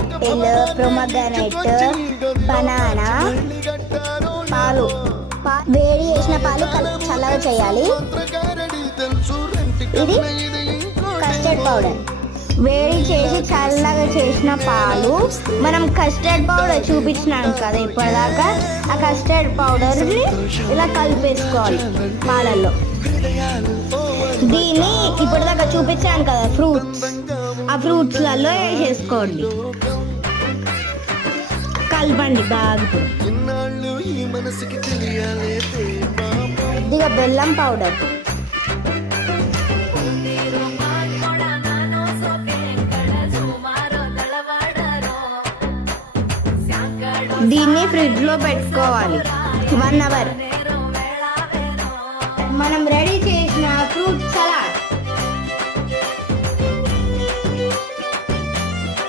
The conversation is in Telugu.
యాపిల్, ప్రొమగ్రనేట్, బనానా, పాలు. వేడి చేసిన పాలు చల్లగా చేయాలి. ఇది కస్టర్డ్ పౌడర్. వేడి చేసి చల్లగా చేసిన పాలు, మనం కస్టర్డ్ పౌడర్ చూపించినాం కదా ఇప్పటిదాకా, ఆ కస్టర్డ్ పౌడర్ని ఇలా కలిపేసుకోవాలి పాలల్లో. దీన్ని ఇప్పటిదాకా చూపించాను కదా ఫ్రూట్స్, ఆ ఫ్రూట్స్లలో వేసేసుకోండి. కలపండి బాగా. ఇదిగో బెల్లం పౌడర్. దీన్ని ఫ్రిడ్జ్లో పెట్టుకోవాలి 1 అవర్. మనం రెడీ చేసిన ఫ్రూట్స్